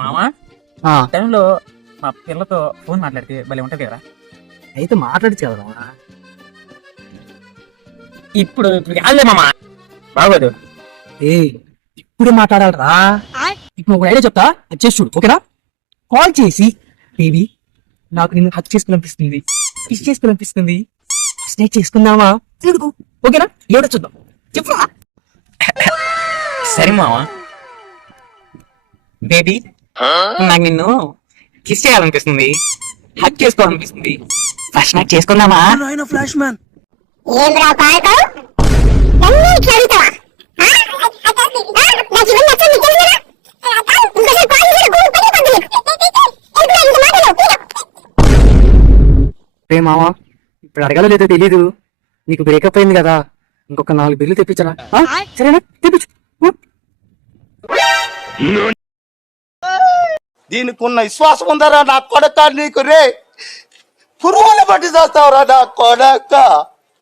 మామా టైంలో మా పిల్లతో ఫోన్ మాట్లాడితే భలే ఉంటది కదా. అయితే మాట్లాడి చదవరా. ఇప్పుడు కాదులే మామా, బాగోదు. ఏ ఇప్పుడే మాట్లాడాలరా. ఇప్పుడు ఒక ఐడియా చెప్తా, అది చేసి చూడు ఓకేనా. కాల్ చేసి బేబీ నాకు నిన్ను హక్ చేసుకోవాలనిపిస్తుంది, కిస్ చేసుకోవాలనిపిస్తుంది, స్నేక్ చేసుకుందామా తిరుగు ఓకేనా. ఎవడో చూద్దాం చెప్పు. సరే మామా. బేబీ నాకు నిన్ను కిస్ చేయాలనిపిస్తుంది, హక్ చేసుకోవాలనిపిస్తుంది, ఫస్ట్ నాకు చేసుకుందామా. ఫ్లాష్ మ్యాన్ ఏంద్రా పాడతావు? నన్ను ఇట్లా అడుగుతావా? నాకు ఇవన్నీ నచ్చదు, నీకు తెలుసునా? ఇంకోసారి కాల్ చేసి గూగుల్ పని పడ్డు నీకు. రే మావా, ఇప్పుడు అడగాలో లేదో తెలీదు, నీకు బ్రేకప్ అయింది కదా, ఇంకొక 4 బిల్లు తెప్పించరా. సరేనా తెప్పించు. దీనికి ఉన్న విశ్వాసం ఉందరా నా కొడక నీకు రే. పురుగులు పట్టి చేస్తావురా నా కొడక.